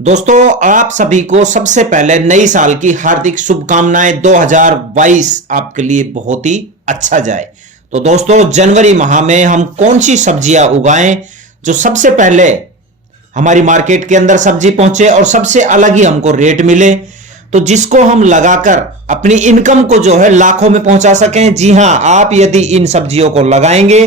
दोस्तों, आप सभी को सबसे पहले नई साल की हार्दिक शुभकामनाएं। 2022 आपके लिए बहुत ही अच्छा जाए। तो दोस्तों, जनवरी माह में हम कौन सी सब्जियां उगाएं जो सबसे पहले हमारी मार्केट के अंदर सब्जी पहुंचे और सबसे अलग ही हमको रेट मिले, तो जिसको हम लगाकर अपनी इनकम को जो है लाखों में पहुंचा सकें। जी हां, आप यदि इन सब्जियों को लगाएंगे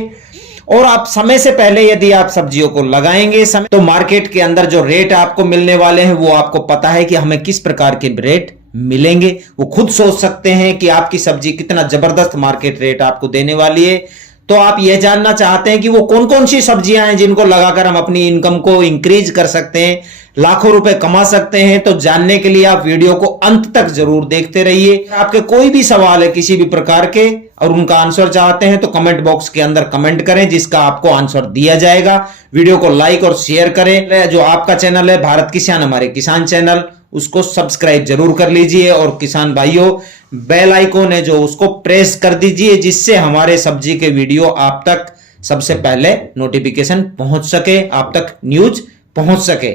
और आप समय से पहले यदि आप सब्जियों को लगाएंगे समय, तो मार्केट के अंदर जो रेट आपको मिलने वाले हैं वो आपको पता है कि हमें किस प्रकार के रेट मिलेंगे। वो खुद सोच सकते हैं कि आपकी सब्जी कितना जबरदस्त मार्केट रेट आपको देने वाली है। तो आप यह जानना चाहते हैं कि वो कौन कौन सी सब्जियां हैं जिनको लगाकर हम अपनी इनकम को इंक्रीज कर सकते हैं, लाखों रुपए कमा सकते हैं। तो जानने के लिए आप वीडियो को अंत तक जरूर देखते रहिए। आपके कोई भी सवाल है किसी भी प्रकार के और उनका आंसर चाहते हैं तो कमेंट बॉक्स के अंदर कमेंट करें, जिसका आपको आंसर दिया जाएगा। वीडियो को लाइक और शेयर करें। जो आपका चैनल है भारत किसान, हमारे किसान चैनल, उसको सब्सक्राइब जरूर कर लीजिए। और किसान भाइयों, बेल आइकॉन है जो उसको प्रेस कर दीजिए, जिससे हमारे सब्जी के वीडियो आप तक सबसे पहले नोटिफिकेशन पहुंच सके, आप तक न्यूज पहुंच सके।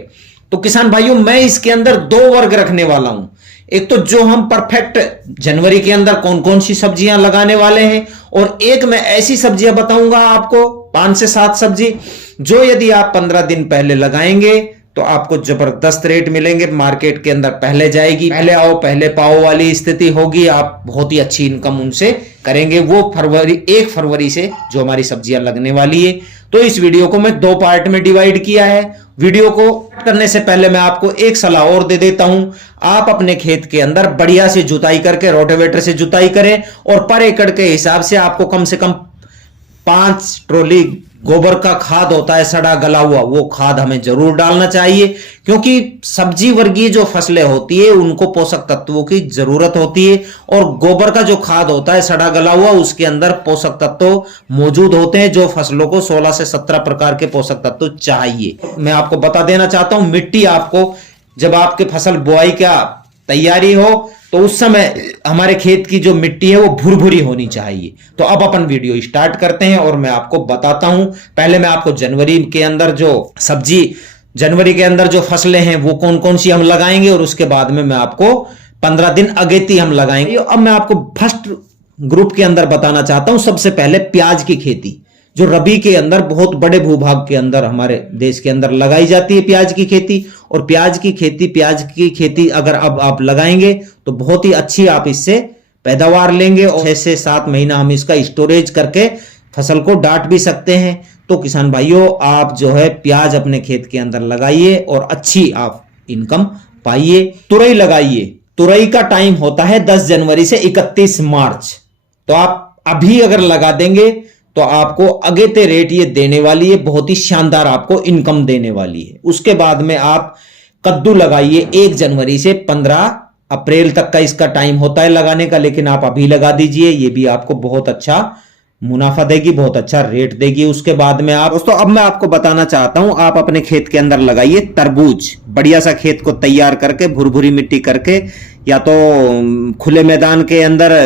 तो किसान भाइयों, मैं इसके अंदर दो वर्ग रखने वाला हूं। एक तो जो हम परफेक्ट जनवरी के अंदर कौन कौन सी सब्जियां लगाने वाले हैं, और एक मैं ऐसी सब्जियां बताऊंगा आपको 5 से 7 सब्जी जो यदि आप 15 दिन पहले लगाएंगे तो आपको जबरदस्त रेट मिलेंगे। मार्केट के अंदर पहले जाएगी, पहले आओ पहले पाओ वाली स्थिति होगी। आप बहुत ही अच्छी इनकम उनसे करेंगे। वो 1 फरवरी से जो हमारी सब्जियां लगने वाली है। तो इस वीडियो को मैं 2 पार्ट में डिवाइड किया है। वीडियो को करने से पहले मैं आपको एक सलाह और दे देता हूं। आप अपने खेत के अंदर बढ़िया से जुताई करके, रोटावेटर से जुताई करें, और पर एकड़ के हिसाब से आपको कम से कम 5 ट्रॉली गोबर का खाद होता है, सड़ा गला हुआ, वो खाद हमें जरूर डालना चाहिए। क्योंकि सब्जी वर्गीय जो फसलें होती है उनको पोषक तत्वों की जरूरत होती है, और गोबर का जो खाद होता है सड़ा गला हुआ, उसके अंदर पोषक तत्व मौजूद होते हैं जो फसलों को 16 से 17 प्रकार के पोषक तत्व चाहिए। मैं आपको बता देना चाहता हूं, मिट्टी आपको जब आपके फसल बुआई का तैयारी हो तो उस समय हमारे खेत की जो मिट्टी है वो भुरभुरी होनी चाहिए। तो अब अपन वीडियो स्टार्ट करते हैं और मैं आपको बताता हूं। पहले मैं आपको जनवरी के अंदर जो फसलें हैं वो कौन कौन सी हम लगाएंगे, और उसके बाद में मैं आपको 15 दिन अगेती हम लगाएंगे। अब मैं आपको फर्स्ट ग्रुप के अंदर बताना चाहता हूं। सबसे पहले प्याज की खेती, जो रबी के अंदर बहुत बड़े भूभाग के अंदर हमारे देश के अंदर लगाई जाती है प्याज की खेती। और प्याज की खेती अगर अब आप लगाएंगे तो बहुत ही अच्छी आप इससे पैदावार लेंगे, और 6 से 7 महीना हम इसका स्टोरेज करके फसल को डांट भी सकते हैं। तो किसान भाइयों, आप जो है प्याज अपने खेत के अंदर लगाइए और अच्छी आप इनकम पाइए। तुरई लगाइए। तुरई का टाइम होता है 10 जनवरी से 31 मार्च। तो आप अभी अगर लगा देंगे तो आपको अगेते रेट ये देने वाली है, बहुत ही शानदार आपको इनकम देने वाली है। उसके बाद में आप कद्दू लगाइए। 1 जनवरी से 15 अप्रैल तक का इसका टाइम होता है लगाने का, लेकिन आप अभी लगा दीजिए, ये भी आपको बहुत अच्छा मुनाफा देगी, बहुत अच्छा रेट देगी। उसके बाद में आप दोस्तों, अब मैं आपको बताना चाहता हूं, आप अपने खेत के अंदर लगाइए तरबूज। बढ़िया सा खेत को तैयार करके, भुरभुरी मिट्टी करके, या तो खुले मैदान के अंदर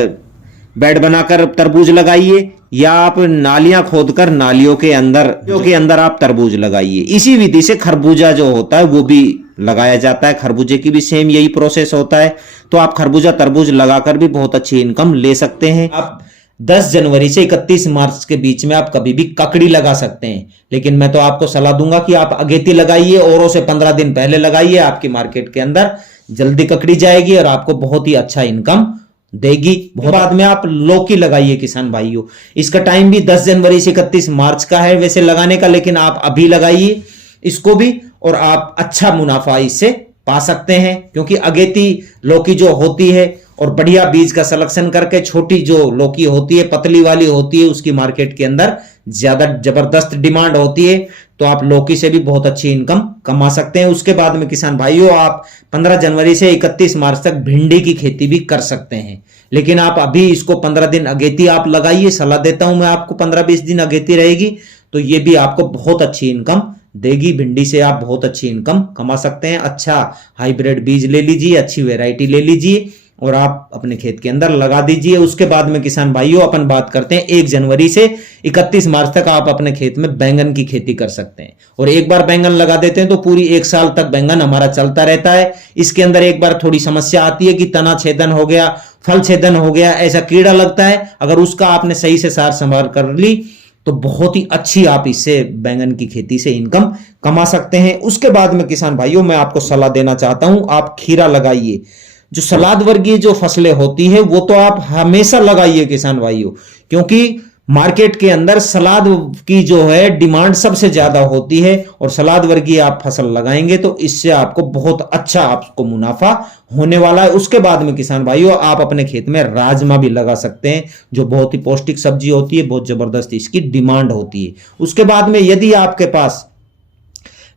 बेड बनाकर तरबूज लगाइए, या आप नालियां खोदकर नालियों के अंदर आप तरबूज लगाइए। इसी विधि से खरबूजा जो होता है वो भी लगाया जाता है। खरबूजे की भी सेम यही प्रोसेस होता है। तो आप खरबूजा तरबूज लगाकर भी बहुत अच्छी इनकम ले सकते हैं। आप 10 जनवरी से 31 मार्च के बीच में आप कभी भी ककड़ी लगा सकते हैं, लेकिन मैं तो आपको सलाह दूंगा कि आप अगेती लगाइए, औरों से 15 दिन पहले लगाइए। आपकी मार्केट के अंदर जल्दी ककड़ी जाएगी और आपको बहुत ही अच्छा इनकम देगी। बहुत बाद में आप लौकी लगाइए किसान भाइयों। इसका टाइम भी 10 जनवरी से 31 मार्च का है वैसे लगाने का, लेकिन आप अभी लगाइए इसको भी, और आप अच्छा मुनाफा इससे पा सकते हैं। क्योंकि अगेती लौकी जो होती है, और बढ़िया बीज का सिलेक्शन करके, छोटी जो लौकी होती है, पतली वाली होती है, उसकी मार्केट के अंदर ज्यादा जबरदस्त डिमांड होती है। तो आप लौकी से भी बहुत अच्छी इनकम कमा सकते हैं। उसके बाद में किसान भाइयों, आप 15 जनवरी से 31 मार्च तक भिंडी की खेती भी कर सकते हैं, लेकिन आप अभी इसको 15 दिन अगेती आप लगाइए। सलाह देता हूं मैं आपको, 15-20 दिन अगेती रहेगी तो ये भी आपको बहुत अच्छी इनकम देगी। भिंडी से आप बहुत अच्छी इनकम कमा सकते हैं। अच्छा हाइब्रिड बीज ले लीजिए, अच्छी वेराइटी ले लीजिए, और आप अपने खेत के अंदर लगा दीजिए। उसके बाद में किसान भाइयों अपन बात करते हैं 1 जनवरी से 31 मार्च तक आप अपने खेत में बैंगन की खेती कर सकते हैं। और एक बार बैंगन लगा देते हैं तो पूरी 1 साल तक बैंगन हमारा चलता रहता है। इसके अंदर एक बार थोड़ी समस्या आती है कि तना छेदन हो गया, फल छेदन हो गया, ऐसा कीड़ा लगता है। अगर उसका आपने सही से सार संभाल कर ली तो बहुत ही अच्छी आप इससे बैंगन की खेती से इनकम कमा सकते हैं। उसके बाद में किसान भाइयों मैं आपको सलाह देना चाहता हूं, आप खीरा लगाइए। जो सलाद वर्गीय जो फसलें होती है वो तो आप हमेशा लगाइए किसान भाइयों, क्योंकि मार्केट के अंदर सलाद की जो है डिमांड सबसे ज्यादा होती है। और सलाद वर्गीय आप फसल लगाएंगे तो इससे आपको बहुत अच्छा आपको मुनाफा होने वाला है। उसके बाद में किसान भाइयों आप अपने खेत में राजमा भी लगा सकते हैं, जो बहुत ही पौष्टिक सब्जी होती है, बहुत जबरदस्त इसकी डिमांड होती है। उसके बाद में यदि आपके पास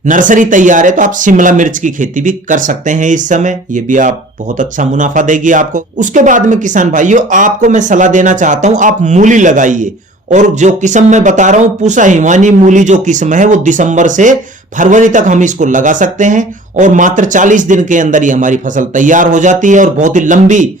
नर्सरी तैयार है तो आप शिमला मिर्च की खेती भी कर सकते हैं इस समय, ये भी आप बहुत अच्छा मुनाफा देगी आपको। उसके बाद में किसान भाइयों आपको मैं सलाह देना चाहता हूं, आप मूली लगाइए। और जो किस्म मैं बता रहा हूं पूसा हिमानी मूली जो किस्म है वो दिसंबर से फरवरी तक हम इसको लगा सकते हैं और मात्र 40 दिन के अंदर ही हमारी फसल तैयार हो जाती है। और बहुत ही लंबी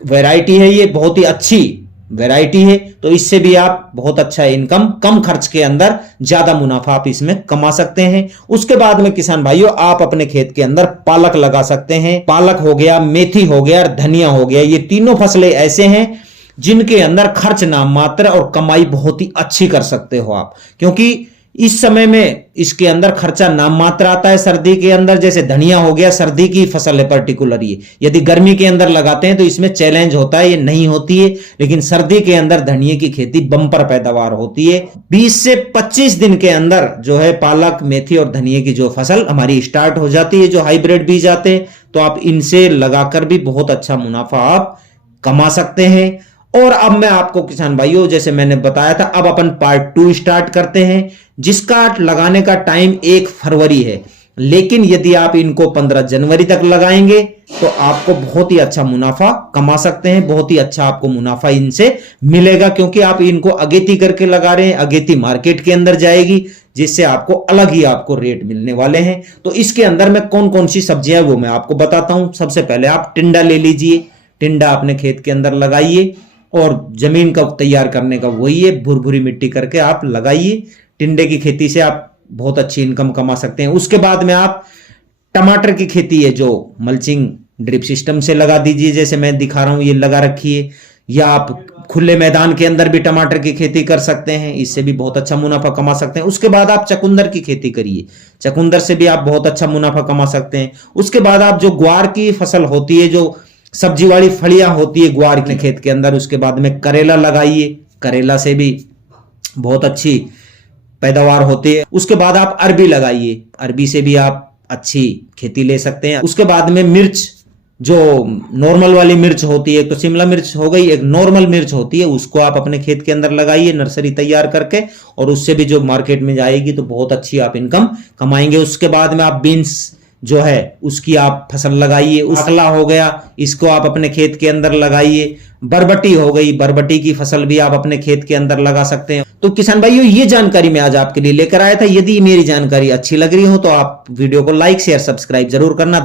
वैरायटी है ये, बहुत ही अच्छी वैरायटी है, तो इससे भी आप बहुत अच्छा इनकम कम खर्च के अंदर ज्यादा मुनाफा आप इसमें कमा सकते हैं। उसके बाद में किसान भाइयों आप अपने खेत के अंदर पालक लगा सकते हैं। पालक हो गया, मेथी हो गया और धनिया हो गया, ये तीनों फसलें ऐसे हैं जिनके अंदर खर्च नाम मात्र और कमाई बहुत ही अच्छी कर सकते हो आप, क्योंकि इस समय में इसके अंदर खर्चा नाम मात्र आता है। सर्दी के अंदर जैसे धनिया हो गया, सर्दी की फसल है पर्टिकुलर ये, यदि गर्मी के अंदर लगाते हैं तो इसमें चैलेंज होता है, ये नहीं होती है। लेकिन सर्दी के अंदर धनिया की खेती बंपर पैदावार होती है। 20 से 25 दिन के अंदर जो है पालक, मेथी और धनिया की जो फसल हमारी स्टार्ट हो जाती है। जो हाइब्रिड बीज आते हैं तो आप इनसे लगाकर भी बहुत अच्छा मुनाफा आप कमा सकते हैं। और अब मैं आपको किसान भाइयों जैसे मैंने बताया था, अब अपन पार्ट 2 स्टार्ट करते हैं, जिसका लगाने का टाइम 1 फरवरी है। लेकिन यदि आप इनको 15 जनवरी तक लगाएंगे तो आपको बहुत ही अच्छा मुनाफा कमा सकते हैं, बहुत ही अच्छा आपको मुनाफा इनसे मिलेगा, क्योंकि आप इनको अगेती करके लगा रहे हैं। अगेती मार्केट के अंदर जाएगी, जिससे आपको अलग ही आपको रेट मिलने वाले हैं। तो इसके अंदर में कौन कौन सी सब्जियां है वो मैं आपको बताता हूं। सबसे पहले आप टिंडा ले लीजिए, टिंडा अपने खेत के अंदर लगाइए और जमीन का तैयार करने का वही है, भुरभुरी मिट्टी करके आप लगाइए। टिंडे की खेती से आप बहुत अच्छी इनकम कमा सकते हैं। उसके बाद में आप टमाटर की खेती है जो मल्चिंग ड्रिप सिस्टम से लगा दीजिए, जैसे मैं दिखा रहा हूं ये लगा रखी है। या आप खुले मैदान के अंदर भी टमाटर की खेती कर सकते हैं, इससे भी बहुत अच्छा मुनाफा कमा सकते हैं। उसके बाद आप चकुंदर की खेती करिए, चकुंदर से भी आप बहुत अच्छा मुनाफा कमा सकते हैं। उसके बाद आप जो ग्वार की फसल होती है, जो सब्जी वाली फलियां होती है ग्वार के खेत के अंदर, उसके बाद में करेला लगाइए, करेला से भी बहुत अच्छी पैदावार होती है। उसके बाद आप अरबी लगाइए, अरबी से भी आप अच्छी खेती ले सकते हैं। उसके बाद में मिर्च, जो नॉर्मल वाली मिर्च होती है, तो शिमला मिर्च हो गई, एक नॉर्मल मिर्च होती है, उसको आप अपने खेत के अंदर लगाइए नर्सरी तैयार करके, और उससे भी जो मार्केट में जाएगी तो बहुत अच्छी आप इनकम कमाएंगे। उसके बाद में आप बीन्स जो है उसकी आप फसल लगाइए। उसला हो गया, इसको आप अपने खेत के अंदर लगाइए। बरबटी हो गई, बरबटी की फसल भी आप अपने खेत के अंदर लगा सकते हैं। तो किसान भाइयों ये जानकारी मैं आज आपके लिए लेकर आया था। यदि मेरी जानकारी अच्छी लग रही हो तो आप वीडियो को लाइक, शेयर, सब्सक्राइब जरूर करना।